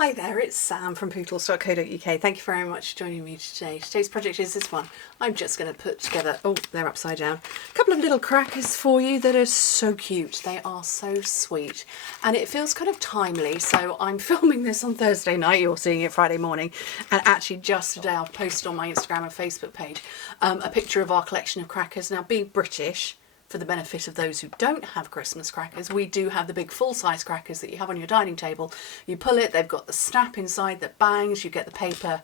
Hi there, it's Sam from Pootles.co.uk. Thank you very much for joining me today. Today's project is this one. I'm just going to put together, oh, they're upside down, a couple of little crackers for you that are so cute. They are so sweet. And it feels kind of timely, so I'm filming this on Thursday night, you're seeing it Friday morning, and actually just today I've posted on my Instagram and Facebook page a picture of our collection of crackers. Now, being British, for the benefit of those who don't have Christmas crackers, we do have the big full-size crackers that you have on your dining table. You pull it, they've got the snap inside that bangs, you get the paper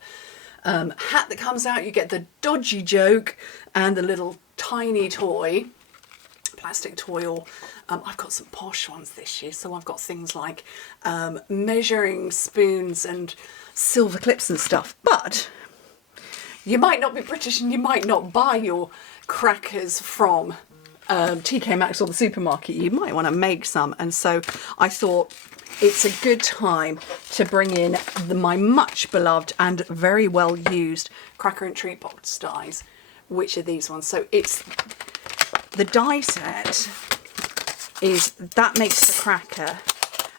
hat that comes out, you get the dodgy joke and the little tiny toy, plastic toy, or I've got some posh ones this year, so I've got things like measuring spoons and silver clips and stuff. But you might not be British and you might not buy your crackers from TK Maxx or the supermarket. You might want to make some, and so I thought it's a good time to bring in my much beloved and very well used cracker and treat box dies, which are these ones. So it's the die set is that makes the cracker,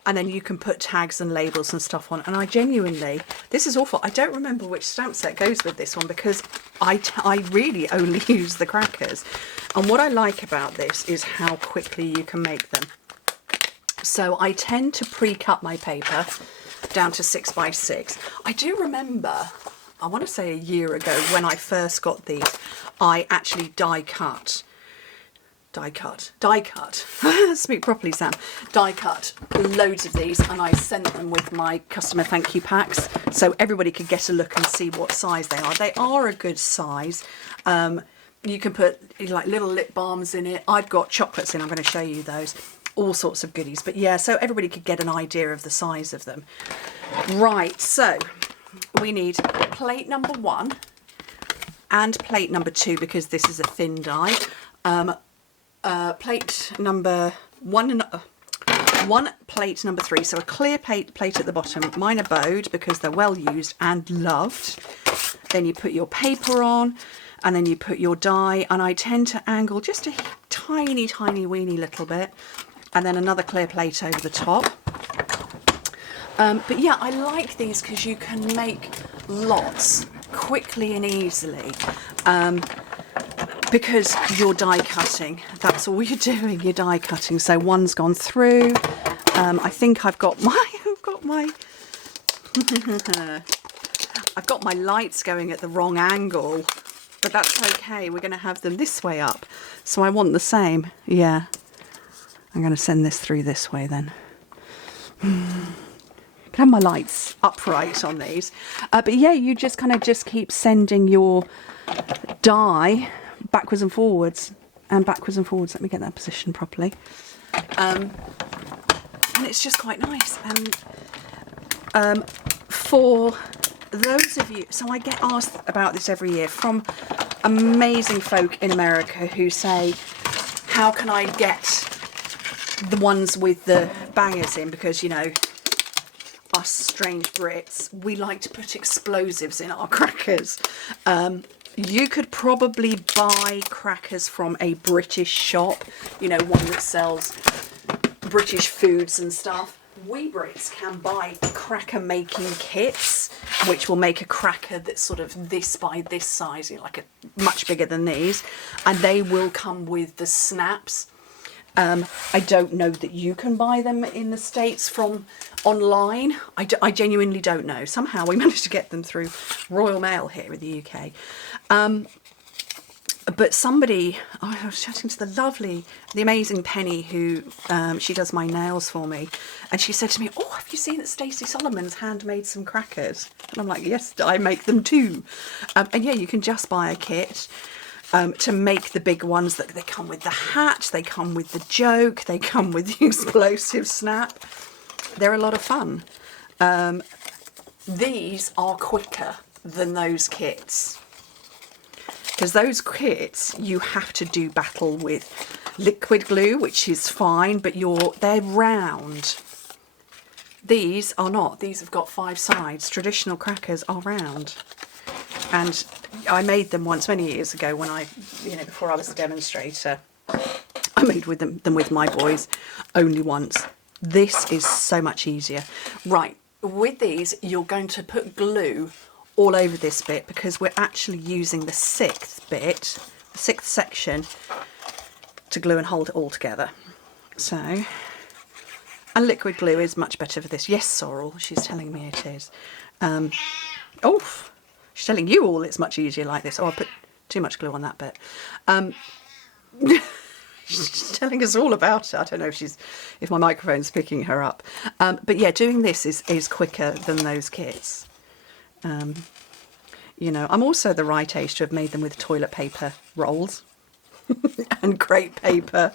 and then you can put tags and labels and stuff on. And I genuinely, this is awful, I don't remember which stamp set goes with this one because I really only use the crackers. And what I like about this is how quickly you can make them. So I tend to pre-cut my paper down to 6 by 6. I do remember, I want to say a year ago when I first got these, I actually die cut. Speak properly, Sam. Die cut loads of these, and I sent them with my customer thank you packs so everybody could get a look and see what size they are. They are a good size. You can put like little lip balms in it. I've got chocolates in, I'm going to show you those. All sorts of goodies. But yeah, so everybody could get an idea of the size of them. Right, so we need plate number 1 and plate number 2 because this is a thin die. Plate number 1 and one plate number 3, so a clear plate at the bottom. Mine are bowed because they're well used and loved. Then you put your paper on, and then you put your die, and I tend to angle just a tiny weeny little bit, and then another clear plate over the top. But yeah, I like these because you can make lots quickly and easily. Because you're die cutting, that's all you're doing, you're die cutting. So one's gone through. I think I've got my I've got my lights going at the wrong angle, but that's okay. We're going to have them this way up, so I want the same. Yeah, I'm going to send this through this way then. Can have my lights upright on these, but yeah, you just kind of just keep sending your die backwards and forwards and backwards and forwards. Let me get that position properly. And it's just quite nice. And for those of you, so I get asked about this every year from amazing folk in America who say, how can I get the ones with the bangers in? Because, you know, us strange Brits, we like to put explosives in our crackers. You could probably buy crackers from a British shop, you know, one that sells British foods and stuff. We Brits can buy cracker making kits, which will make a cracker that's sort of this by this size, you know, like a much bigger than these, and they will come with the snaps. I don't know that you can buy them in the States from online. I genuinely don't know. Somehow we managed to get them through Royal Mail here in the UK. But somebody, I was chatting to the amazing Penny who, she does my nails for me. And she said to me, oh, have you seen that Stacey Solomon's handmade some crackers? And I'm like, yes, I make them too. And yeah, you can just buy a kit. To make the big ones, that they come with the hat, they come with the joke, they come with the explosive snap. They're a lot of fun. These are quicker than those kits, because those kits you have to do battle with liquid glue, which is fine, but they're round. These are not. These have got 5 sides. Traditional crackers are round. And I made them once many years ago when before I was a demonstrator. I made them with my boys only once. This is so much easier. Right, with these, you're going to put glue all over this bit because we're actually using the sixth bit, the sixth section, to glue and hold it all together. So, and liquid glue is much better for this. Yes, Sorrel, she's telling me it is. Oh, she's telling you all it's much easier like this. Oh, I put too much glue on that bit. She's telling us all about it. I don't know if my microphone's picking her up. But yeah, doing this is quicker than those kits. You know, I'm also the right age to have made them with toilet paper rolls and crepe paper.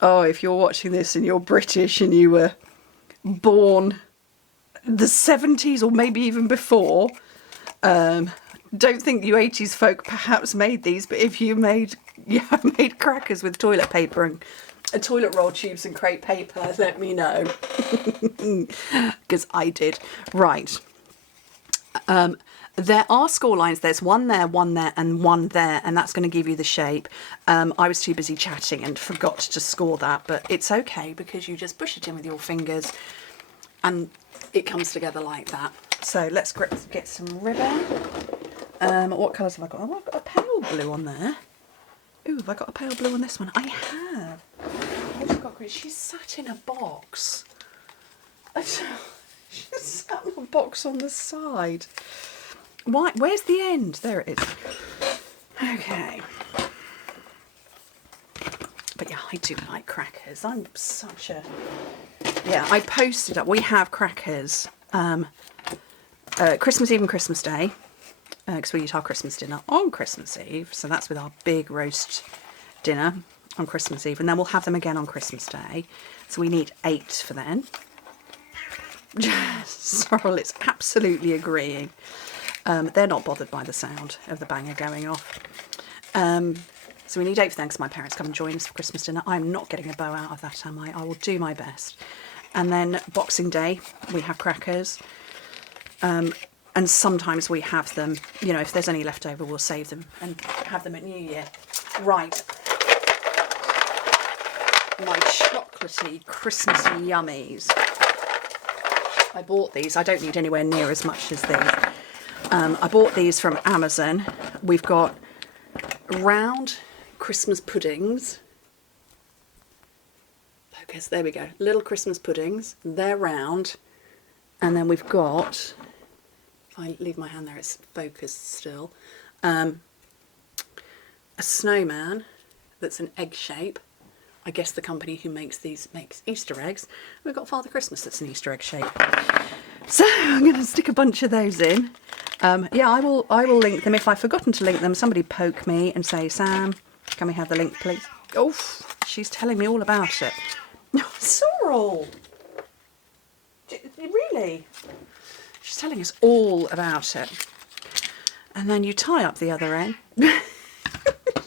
Oh, if you're watching this and you're British and you were born the 70s or maybe even before, don't think you 80s folk perhaps made these, but if you made crackers with toilet paper and toilet roll tubes and crepe paper, let me know. Because I did. Right. There are score lines. There's one there, and one there, and that's going to give you the shape. I was too busy chatting and forgot to score that, but it's okay because you just push it in with your fingers and it comes together like that. So let's get some ribbon. What colours have I got? Oh, I've got a pale blue on there. Ooh, have I got a pale blue on this one? I have. What have I got? She's sat in a box. She's sat in a box on the side. Why? Where's the end? There it is. Okay. But yeah, I do like crackers. I'm such a... Yeah, I posted up. We have crackers Christmas Eve and Christmas Day. Because we eat our Christmas dinner on Christmas Eve. So that's with our big roast dinner on Christmas Eve. And then we'll have them again on Christmas Day. So we need 8 for then. Sorrel is absolutely agreeing. They're not bothered by the sound of the banger going off. So we need 8 for them because my parents come and join us for Christmas dinner. I'm not getting a bow out of that, am I? I will do my best. And then Boxing Day, we have crackers. And sometimes we have them, you know, if there's any left over, we'll save them and have them at New Year. Right. My chocolatey Christmassy yummies. I bought these. I don't need anywhere near as much as these. I bought these from Amazon. We've got round Christmas puddings. Focus, there we go. Little Christmas puddings. They're round. And then we've got... If I leave my hand there, it's focused still. A snowman that's an egg shape. I guess the company who makes these makes Easter eggs. We've got Father Christmas that's an Easter egg shape. So I'm going to stick a bunch of those in. Yeah, I will link them. If I've forgotten to link them, somebody poke me and say, Sam, can we have the link, please? Oh, she's telling me all about it. No, Sorrel! Really? She's telling us all about it. And then you tie up the other end.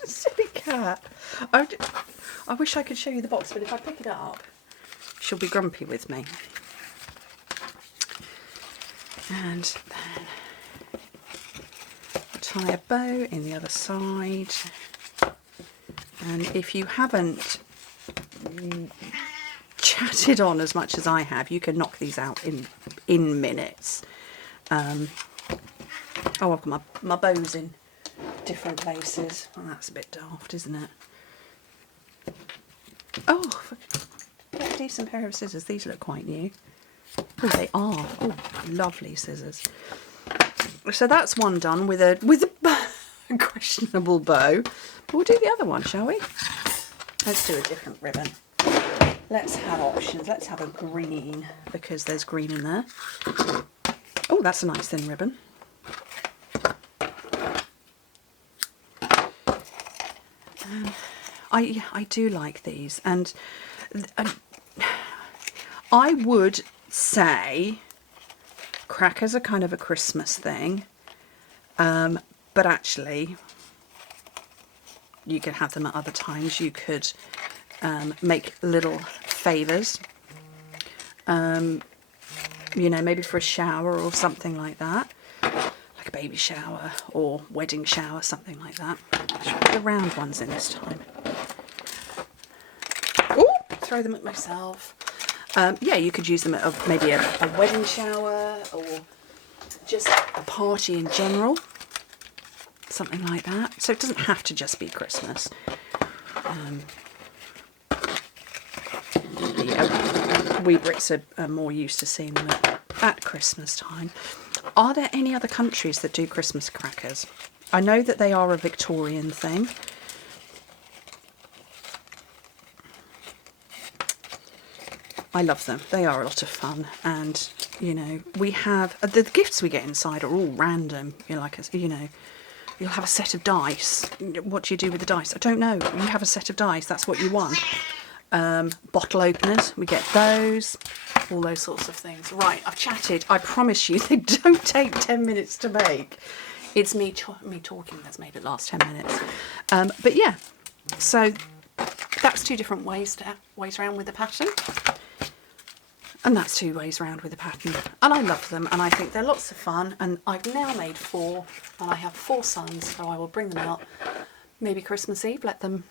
Silly cat. I wish I could show you the box, but if I pick it up, she'll be grumpy with me. And then I tie a bow in the other side. And if you haven't chatted on as much as I have, you can knock these out in minutes. Oh, I've got my bows in different places. Well, that's a bit daft, isn't it? Oh, get a decent pair of scissors. These look quite new. Oh, they are. Oh, lovely scissors. So that's one done with a questionable bow. But we'll do the other one, shall we? Let's do a different ribbon. Let's have options. Let's have a green, because there's green in there. Oh, that's a nice thin ribbon. I do like these, and I would say crackers are kind of a Christmas thing, but actually you could have them at other times. You could make little favours, you know, maybe for a shower or something like that, like a baby shower or wedding shower, something like that. Should I put the round ones in this time? Oh, throw them at myself. Yeah, you could use them at maybe a wedding shower or just a party in general. Something like that. So it doesn't have to just be Christmas. Yeah, we Brits are more used to seeing them at Christmas time. Are there any other countries that do Christmas crackers? I know that they are a Victorian thing. I love them. They are a lot of fun, and you know, we have the gifts we get inside are all random. You know, like you know, you'll have a set of dice. What do you do with the dice? I don't know. You have a set of dice. That's what you won. Bottle openers, we get those. All those sorts of things. Right, I've chatted. I promise you, they don't take 10 minutes to make. It's me talking that's made it last 10 minutes. But yeah, so that's two different ways around with the pattern. And that's 2 ways round with the pattern. And I love them, and I think they're lots of fun. And I've now made 4, and I have 4 sons, so I will bring them out maybe Christmas Eve, let them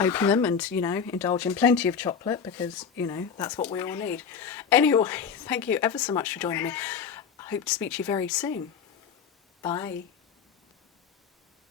open them and, you know, indulge in plenty of chocolate because, you know, that's what we all need. Anyway, thank you ever so much for joining me. I hope to speak to you very soon. Bye.